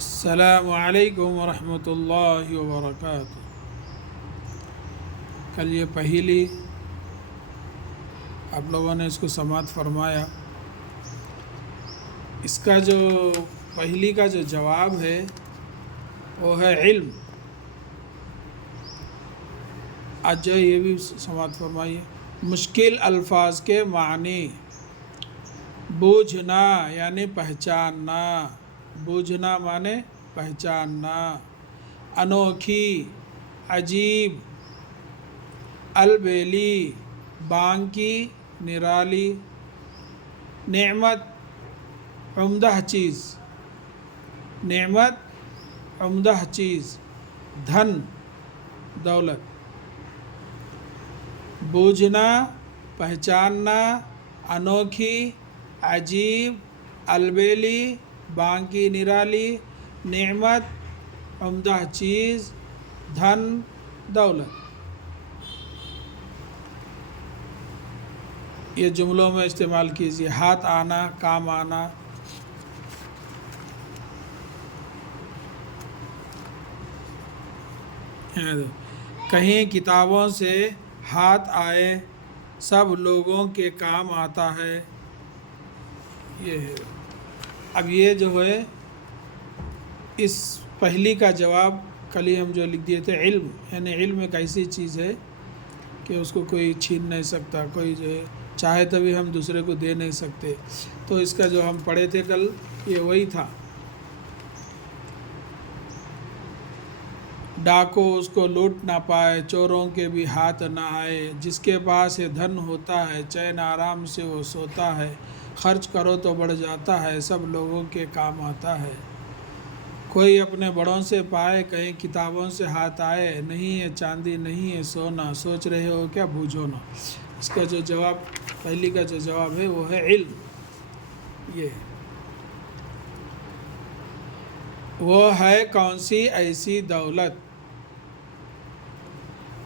السلام علیکم ورحمۃ اللہ وبرکاتہ۔ کل یہ پہیلی آپ لوگوں نے اس کو سماعت فرمایا۔ اس کا جو پہیلی کا جو جواب ہے وہ ہے علم۔ آج جو یہ بھی سماعت فرمائیے۔ مشکل الفاظ کے معنی: بوجھنا یعنی پہچاننا، بوجھنا مانے پہچاننا، انوکھی، عجیب، البیلی، بانکی، نرالی، نعمت، عمدہ چیز، نعمت عمدہ چیز، دھن دولت۔ بوجھنا، پہچاننا، انوکھی، عجیب، البیلی، بانکی نرالی، نعمت عمدہ چیز، دھن دولت۔ یہ جملوں میں استعمال کیجیے۔ ہاتھ آنا، کام آنا۔ کہیں کتابوں سے ہاتھ آئے، سب لوگوں کے کام آتا ہے۔ یہ ہے۔ اب یہ جو ہے اس پہلی کا جواب کل ہی ہم جو لکھ دیے تھے، علم یعنی علم ایک ایسی چیز ہے کہ اس کو کوئی چھین نہیں سکتا، کوئی جو ہے چاہے تبھی ہم دوسرے کو دے نہیں سکتے۔ تو اس کا جو ہم پڑھے تھے کل یہ وہی تھا۔ ڈاکو اس کو لوٹ نہ پائے، چوروں کے بھی ہاتھ نہ آئے، جس کے پاس یہ دھن ہوتا ہے چین آرام سے وہ سوتا ہے، خرچ کرو تو بڑھ جاتا ہے، سب لوگوں کے کام آتا ہے۔ کوئی اپنے بڑوں سے پائے، کہیں کتابوں سے ہاتھ آئے، نہیں ہے چاندی نہیں ہے سونا، سوچ رہے ہو کیا بوجھو نا۔ اس کا جو جواب پہلی کا جو جواب ہے وہ ہے علم۔ یہ وہ ہے کون سی ایسی دولت،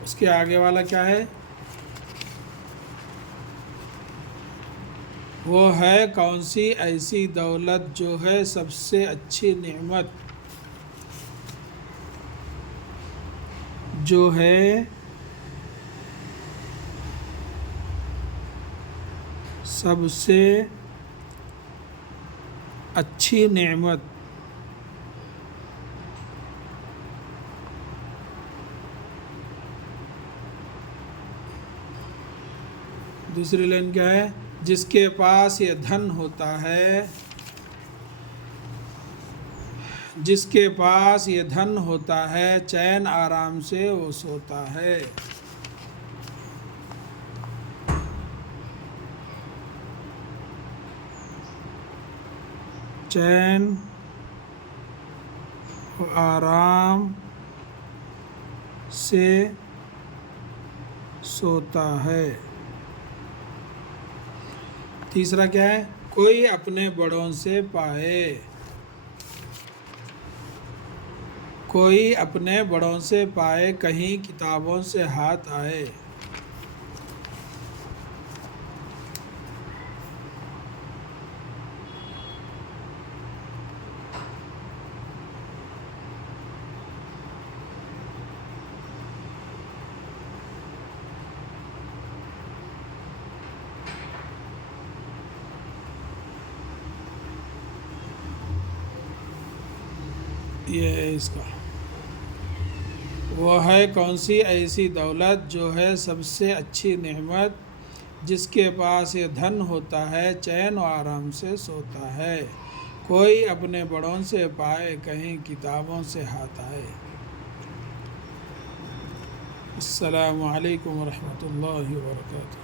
اس کے آگے والا کیا ہے؟ وہ ہے کون سی ایسی دولت جو ہے سب سے اچھی نعمت، جو ہے سب سے اچھی نعمت۔ دوسری لائن کیا ہے؟ جس کے پاس یہ دھن ہوتا ہے، جس کے پاس یہ دھن ہوتا ہے چین آرام سے وہ سوتا ہے۔ چین آرام سے سوتا ہے۔ تیسرا کیا ہے؟ کوئی اپنے بڑوں سے پائے، کوئی اپنے بڑوں سے پائے، کہیں کتابوں سے ہاتھ آئے۔ یہ ہے اس کا۔ وہ ہے کون سی ایسی دولت جو ہے سب سے اچھی نعمت، جس کے پاس یہ دھن ہوتا ہے چین و آرام سے سوتا ہے، کوئی اپنے بڑوں سے پائے، کہیں کتابوں سے ہاتھ آئے۔ السلام علیکم ورحمۃ اللہ وبرکاتہ۔